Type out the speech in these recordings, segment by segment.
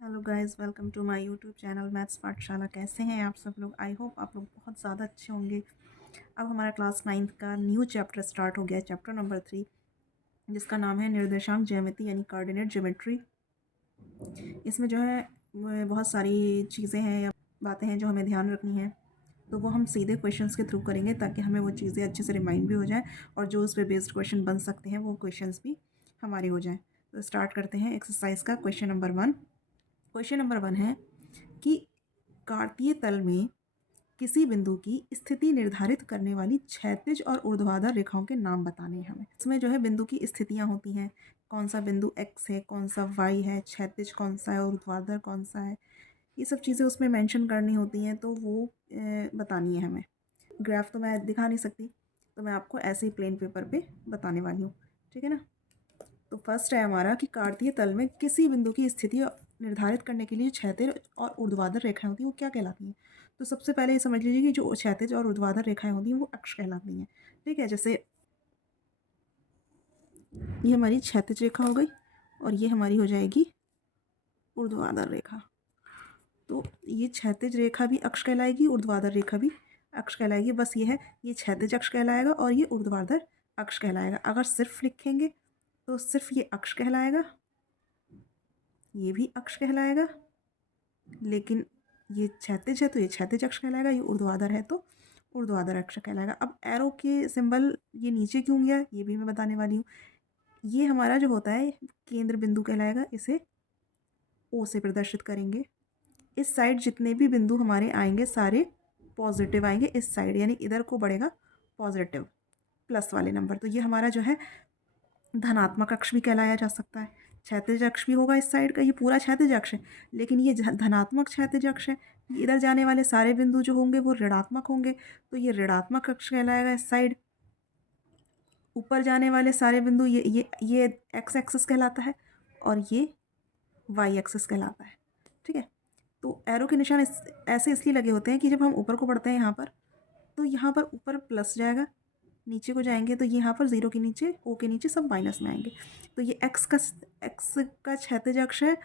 Hello guys, welcome to my YouTube channel maths Pathshala. कैसे हैं आप सब लोग? आई होप आप लोग बहुत ज़्यादा अच्छे होंगे। अब हमारा क्लास 9th का न्यू चैप्टर स्टार्ट हो गया है, चैप्टर नंबर 3, जिसका नाम है निर्देशांक ज्यामिति यानी कोऑर्डिनेट ज्योमेट्री। इसमें जो है बहुत सारी चीज़ें हैं या बातें हैं जो हमें ध्यान रखनी है, तो वो हम सीधे क्वेश्चंस के थ्रू करेंगे ताकि हमें वो चीज़ें अच्छे से रिमाइंड भी हो जाए और जो उस पर बेस्ड क्वेश्चन बन सकते हैं वो क्वेश्चंस भी हमारे हो जाएँ। तो स्टार्ट करते हैं एक्सरसाइज का क्वेश्चन नंबर 1। क्वेश्चन नंबर 1 है कि कार्तीय तल में किसी बिंदु की स्थिति निर्धारित करने वाली क्षैतिज और ऊर्ध्वाधर रेखाओं के नाम बताने हैं हमें। इसमें जो है बिंदु की स्थितियां होती हैं, कौन सा बिंदु x है, कौन सा y है, क्षैतिज कौन सा है, ऊर्ध्वाधर कौन सा है, ये सब चीज़ें उसमें मेंशन करनी होती हैं, तो वो बतानी है हमें। ग्राफ तो मैं दिखा नहीं सकती, तो मैं आपको ऐसे ही प्लेन पेपर पे बताने वाली हूँ, ठीक है ना। तो फर्स्ट है हमारा कि कार्तीय तल में किसी बिंदु की स्थिति निर्धारित करने के लिए क्षैतिज और ऊर्ध्वाधर रेखाएं होती हैं, वो क्या कहलाती हैं? तो सबसे पहले ये समझ लीजिए कि जो क्षैतिज और ऊर्ध्वाधर रेखाएं होती हैं वो अक्ष कहलाती हैं, ठीक है। जैसे ये हमारी क्षैतिज रेखा हो गई और ये हमारी हो जाएगी ऊर्ध्वाधर रेखा। तो ये क्षैतिज रेखा भी अक्ष कहलाएगी, ऊर्ध्वाधर रेखा भी अक्ष कहलाएगी। बस ये है, ये क्षैतिज अक्ष कहलाएगा और ये ऊर्ध्वाधर अक्ष कहलाएगा। अगर सिर्फ लिखेंगे तो सिर्फ ये अक्ष कहलाएगा, ये भी अक्ष कहलाएगा, लेकिन ये क्षैतिज है तो ये क्षैतिज अक्ष कहलाएगा, ये ऊर्ध्वाधर है तो ऊर्ध्वाधर अक्ष कहलाएगा। अब एरो के सिंबल ये नीचे क्यों गया ये भी मैं बताने वाली हूँ। ये हमारा जो होता है केंद्र बिंदु कहलाएगा, इसे ओ से प्रदर्शित करेंगे। इस साइड जितने भी बिंदु हमारे आएंगे सारे पॉजिटिव आएंगे इस साइड, यानी इधर को बढ़ेगा पॉजिटिव प्लस वाले नंबर। तो ये हमारा जो है धनात्मक अक्ष भी कहलाया जा सकता है। क्षैतिज अक्ष भी होगा इस साइड का, ये पूरा क्षैतिज अक्ष है, लेकिन ये धनात्मक क्षैतिज अक्ष है। इधर जाने वाले सारे बिंदु जो होंगे वो ऋणात्मक होंगे, तो ये ऋणात्मक अक्ष कहलाएगा इस साइड। ऊपर जाने वाले सारे बिंदु ये एक्स एक्सिस कहलाता है और ये वाई एक्सिस कहलाता है, ठीक है। तो एरो के निशान ऐसे इसलिए लगे होते हैं कि जब हम ऊपर को बढ़ते हैं यहाँ पर, तो यहाँ पर ऊपर प्लस जाएगा, नीचे को जाएंगे तो यहाँ पर जीरो के नीचे, ओ के नीचे सब माइनस में आएंगे। तो ये एक्स का क्षैतिज अक्ष है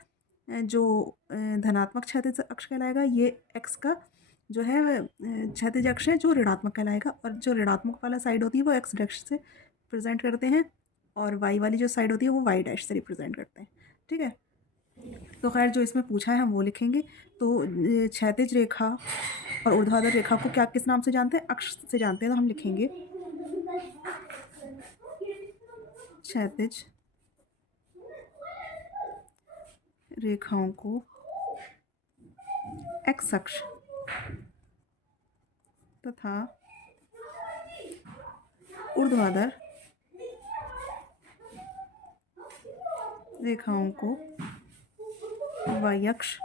जो धनात्मक क्षैतिज अक्ष कहलाएगा। ये एक्स का जो है क्षैतिज अक्ष है जो ऋणात्मक कहलाएगा, और जो ऋणात्मक वाला साइड होती है वो एक्स डैश से रिप्रेजेंट करते हैं और वाई वाली जो साइड होती है वो वाई डैश से रिप्रेजेंट करते हैं, ठीक है। तो खैर जो इसमें पूछा है हम वो लिखेंगे। तो क्षैतिज रेखा और ऊर्ध्वाधर रेखा को क्या किस नाम से जानते हैं? अक्ष से जानते हैं। तो हम लिखेंगे क्षैतिज रेखाओं को एक्स अक्ष तथा ऊर्ध्वाधर रेखाओं को वाई अक्ष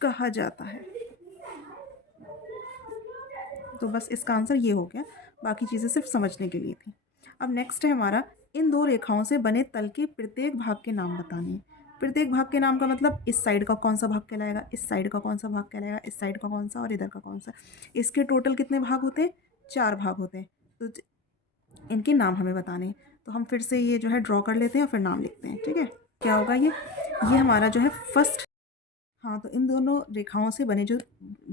कहा जाता है। तो बस इसका आंसर ये हो गया, बाकी चीज़ें सिर्फ समझने के लिए थी। अब नेक्स्ट है हमारा, इन दो रेखाओं से बने तल के प्रत्येक भाग के नाम बताने हैं। प्रत्येक भाग के नाम का मतलब इस साइड का कौन सा भाग कहलाएगा, इस साइड का कौन सा भाग कहलाएगा, इस साइड का कौन सा और इधर का कौन सा। इसके टोटल कितने भाग होते हैं? 4 भाग होते हैं। तो इनके नाम हमें बताने हैं। तो हम फिर से ये जो है ड्रॉ कर लेते हैं और फिर नाम लिखते हैं, ठीक है। क्या होगा ये हमारा जो है फर्स्ट, हाँ, तो इन दोनों रेखाओं से बने जो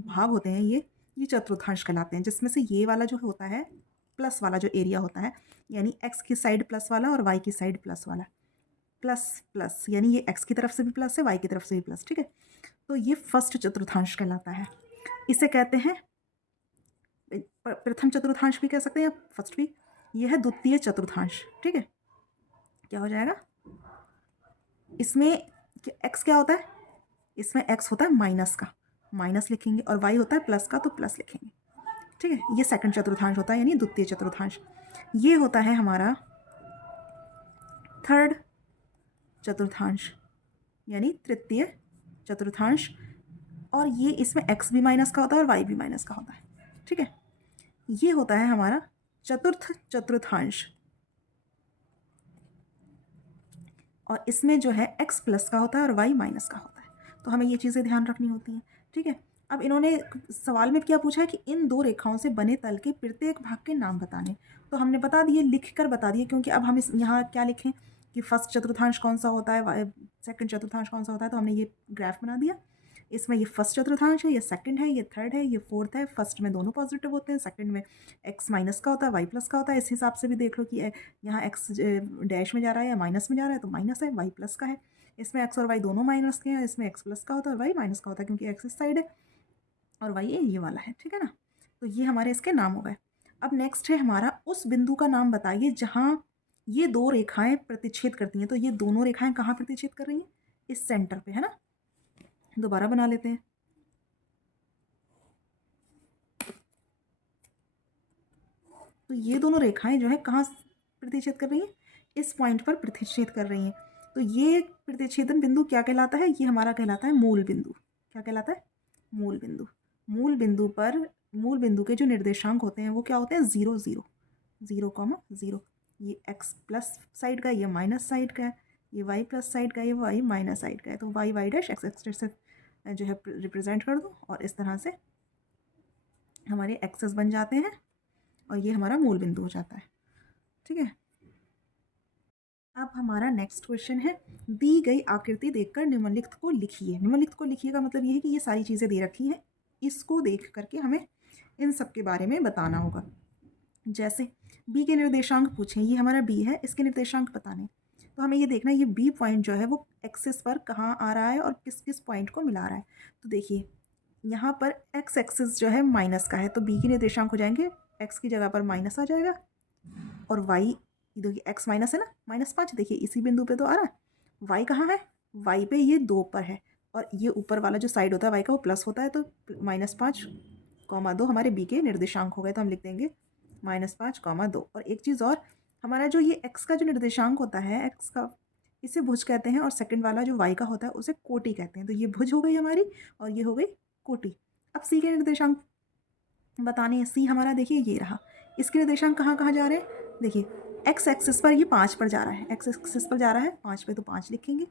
भाग होते हैं ये चतुर्थांश कहलाते हैं, जिसमें से ये वाला जो होता है प्लस वाला जो एरिया होता है, यानी एक्स की साइड प्लस वाला और वाई की साइड प्लस वाला, प्लस प्लस, यानी ये एक्स की तरफ से भी प्लस है, वाई की तरफ से भी प्लस, ठीक है। तो ये फर्स्ट चतुर्थांश कहलाता है। इसे कहते हैं प्रथम चतुर्थांश भी कह सकते हैं या फर्स्ट भी। ये है द्वितीय चतुर्थांश, ठीक है। क्या हो जाएगा इसमें? एक्स क्या होता है? इसमें एक्स होता है माइनस का, माइनस लिखेंगे, और वाई होता है प्लस का तो प्लस लिखेंगे, ठीक है। ये सेकंड चतुर्थांश होता है यानी द्वितीय चतुर्थांश। ये होता है हमारा थर्ड चतुर्थांश यानी तृतीय चतुर्थांश, और ये इसमें एक्स भी माइनस का होता है और वाई भी माइनस का होता है, ठीक है। ये होता है हमारा चतुर्थ चतुर्थांश, और इसमें जो है एक्स प्लस का होता है और वाई माइनस का होता है। तो हमें ये चीज़ें ध्यान रखनी होती हैं, ठीक है। अब इन्होंने सवाल में क्या पूछा है कि इन दो रेखाओं से बने तल के प्रत्येक भाग के नाम बताने। तो हमने बता दिए, लिख कर बता दिए, क्योंकि अब हम यहाँ क्या लिखें, कि फर्स्ट चतुर्थांश कौन सा होता है, सेकंड चतुर्थांश कौन सा होता है, तो हमने ये ग्राफ बना दिया। इसमें ये फर्स्ट चतुर्थांश है, ये सेकंड है, ये थर्ड है, ये फोर्थ है। फर्स्ट में दोनों पॉजिटिव होते हैं, सेकंड में एक्स माइनस का होता है, वाई प्लस का होता है। इस हिसाब से भी देख लो कि यहाँ एक्स डैश में जा रहा है या माइनस में जा रहा है, तो माइनस है, वाई प्लस का है। इसमें एक्स और वाई दोनों माइनस के हैं, इसमें एक्स प्लस का होता है, वाई माइनस का होता है, क्योंकि एक्स इस साइड है और वाई ये वाला है, ठीक है ना। तो ये हमारे इसके नाम हो गए। अब नेक्स्ट है हमारा, उस बिंदु का नाम बताइए जहाँ ये दो रेखाएं प्रतिच्छेद करती हैं। तो ये दोनों रेखाएं कहाँ प्रतिच्छेद कर रही हैं? इस सेंटर पे, है ना। दोबारा बना लेते हैं। तो ये दोनों रेखाएं जो है कहाँ प्रतिच्छेद कर रही हैं? इस पॉइंट पर प्रतिच्छेद कर रही हैं। तो ये प्रतिच्छेदन बिंदु क्या कहलाता है? ये हमारा कहलाता है मूल बिंदु। क्या कहलाता है? मूल बिंदु। मूल बिंदु पर, मूल बिंदु के जो निर्देशांक होते हैं वो क्या होते हैं? 0 0 0,0। ये एक्स प्लस साइड का, ये माइनस साइड का है, ये वाई प्लस साइड का, ये वाई माइनस साइड का है। तो Y Y dash X X से जो है रिप्रेजेंट कर दो, और इस तरह से हमारे एक्सेस बन जाते हैं, और ये हमारा मूल बिंदु हो जाता है, ठीक है। अब हमारा नेक्स्ट क्वेश्चन है, दी गई आकृति देखकर निम्नलिखित को लिखिए। निम्नलिखित को लिखिए का मतलब ये है कि ये सारी चीज़ें दे रखी हैं, इसको देख करके हमें इन सब के बारे में बताना होगा। जैसे बी के निर्देशांक पूछें, ये हमारा बी है, इसके निर्देशांक बताने। तो हमें ये देखना है ये बी पॉइंट जो है वो एक्सिस पर कहाँ आ रहा है और किस किस पॉइंट को मिला रहा है। तो देखिए यहाँ पर एक्स एक्सिस जो है माइनस का है, तो बी के निर्देशांक हो जाएंगे, एक्स की जगह पर माइनस आ जाएगा, और वाई, देखिए एक्स माइनस है ना, -5, देखिए इसी बिंदु पे तो आ रहा है। वाई कहाँ है? वाई पे ये 2 पर है, और ये ऊपर वाला जो साइड होता है वाई का वो प्लस होता है, तो -5,2 हमारे बी के निर्देशांक हो गए। तो हम लिख देंगे -5,2। और एक चीज़ और, हमारा जो ये एक्स का जो निर्देशांक होता है, एक्स का, इसे भुज कहते हैं, और सेकंड वाला जो वाई का होता है उसे कोटि कहते हैं। तो ये भुज हो गई हमारी, और ये हो गई कोटि। अब सी के निर्देशांक बताने हैं। सी हमारा देखिए ये रहा, इसके निर्देशांक कहाँ कहाँ जा रहे हैं? देखिए एक्स एक्सिस पर ये 5 पर जा रहा है, एक्स एक्सिस पर जा रहा है 5 पे, तो 5 लिखेंगे।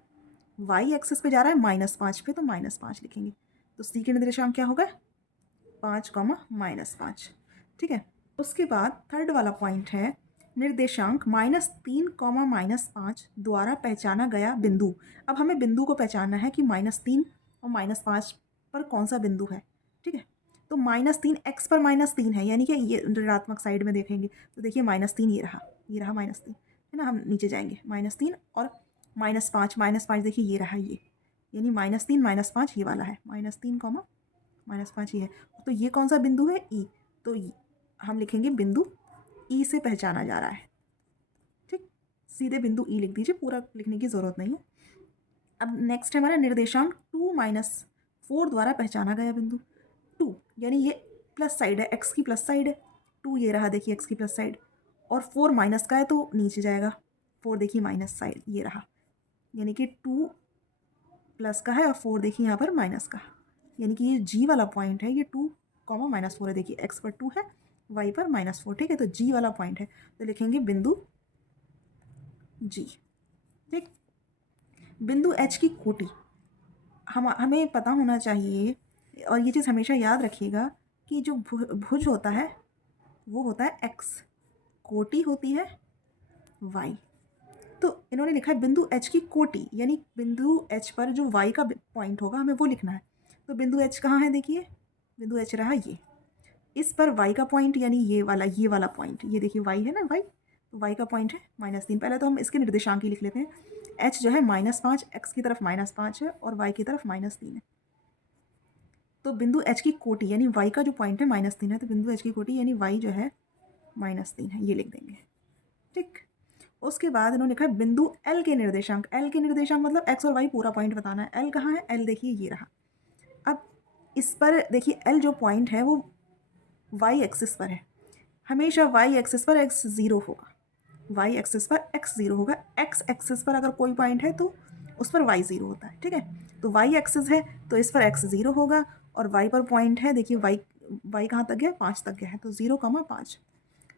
वाई एक्सिस पे जा रहा है -5 पे, तो -5 लिखेंगे। तो सी के निर्देशांक क्या होगा? 5, -5, ठीक है। उसके बाद थर्ड वाला पॉइंट है, निर्देशांक -3, -5 द्वारा पहचाना गया बिंदु। अब हमें बिंदु को पहचानना है कि -3 और -5 पर कौन सा बिंदु है, ठीक है। तो -3 एक्स पर -3 है, यानी कि ये ऋणात्मक साइड में देखेंगे तो देखिए -3 ये रहा, ये रहा -3, है ना। हम नीचे जाएंगे, -3 और -5 देखिए ये रहा, ये यानी -3 -5 ये वाला है, -3, -5 ये है। तो ये कौन सा बिंदु है? ई। तो हम लिखेंगे बिंदु ई से पहचाना जा रहा है, ठीक। सीधे बिंदु ई लिख दीजिए, पूरा लिखने की ज़रूरत नहीं है। अब नेक्स्ट है हमारा निर्देशांक 2 -4 द्वारा पहचाना गया बिंदु। 2 यानी ये प्लस साइड है, एक्स की प्लस साइड है। 2 ये रहा, देखिए एक्स की प्लस साइड, और 4 माइनस का है तो नीचे जाएगा। 4 देखिए माइनस साइड, ये रहा, यानी कि 2 प्लस का है और 4 देखिए यहाँ पर माइनस का, यानी कि ये जी वाला पॉइंट है, ये 2, -4 है। देखिए एक्स पर 2 है, वाई पर -4, ठीक है। तो जी वाला पॉइंट है, तो लिखेंगे बिंदु जी, ठीक। बिंदु एच की कोटि हमें पता होना चाहिए, और ये चीज़ हमेशा याद रखिएगा कि जो भुज होता है वो होता है एक्स, कोटि होती है वाई। तो इन्होंने लिखा है बिंदु एच की कोटि, यानी बिंदु एच पर जो वाई का पॉइंट होगा हमें वो लिखना है। तो बिंदु एच कहाँ है? देखिए बिंदु एच रहा ये, इस पर वाई का पॉइंट, यानी ये वाला पॉइंट, ये देखिए वाई है ना, वाई, तो वाई का पॉइंट है -3। पहले तो हम इसके निर्देशांक ही लिख लेते हैं। एच जो है -5, एक्स की तरफ -5 है और वाई की तरफ -3 है। तो बिंदु एच की कोटि यानी वाई का जो पॉइंट है -3 है, तो बिंदु एच की कोटि यानी वाई जो है -3 है, ये लिख देंगे, ठीक। उसके बाद इन्होंने लिखा है बिंदु एल के निर्देशांक। एल के निर्देशांक मतलब एक्स और वाई पूरा पॉइंट बताना है। एल कहाँ है? एल देखिए ये रहा। अब इस पर देखिए एल जो पॉइंट है वो वाई एक्सिस पर है, हमेशा वाई एक्सिस पर एक्स 0 होगा, वाई एक्सिस पर एक्स 0 होगा। एक्स एक्सिस पर अगर कोई पॉइंट है तो उस पर वाई 0 होता है, ठीक है। तो वाई एक्सिस है तो इस पर एक्स 0 होगा, और वाई पर पॉइंट है, देखिए वाई कहाँ तक गया? 5 तक गया है, तो 0,5।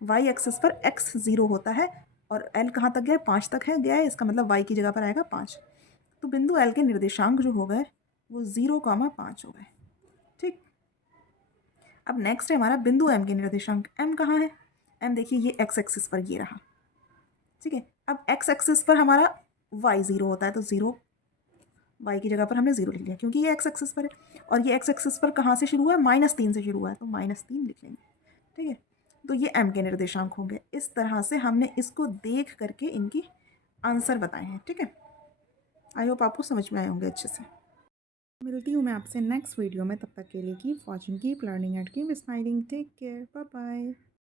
वाई एक्सिस पर एक्स 0 होता है, और एल कहाँ तक गया है? 5 तक है, गया है, इसका मतलब वाई की जगह पर आएगा 5। तो बिंदु एल के निर्देशांक जो हो गए वो 0,5 हो गए, ठीक। अब नेक्स्ट है हमारा बिंदु एम के निर्देशांक। एम कहाँ है? एम देखिए ये एक्स एक्सिस पर ये रहा, ठीक है। अब एक्स एक्सिस पर हमारा वाई 0 होता है, तो 0 वाई की जगह पर हमने 0 लिख लिया क्योंकि ये एक्स एक्सिस पर है, और ये एक्स एक्सिस पर कहाँ से शुरू हुआ है, -3 से शुरू हुआ है, तो -3 लिख लेंगे। ठीक है, तो ये m के निर्देशांक होंगे। इस तरह से हमने इसको देख करके इनकी आंसर बताए हैं। ठीक है, आई होप आपको समझ में आए होंगे अच्छे से। मिलती हूँ मैं आपसे नेक्स्ट वीडियो में, तब तक के लिए keep watching, keep learning and keep smiling. Take care, bye bye.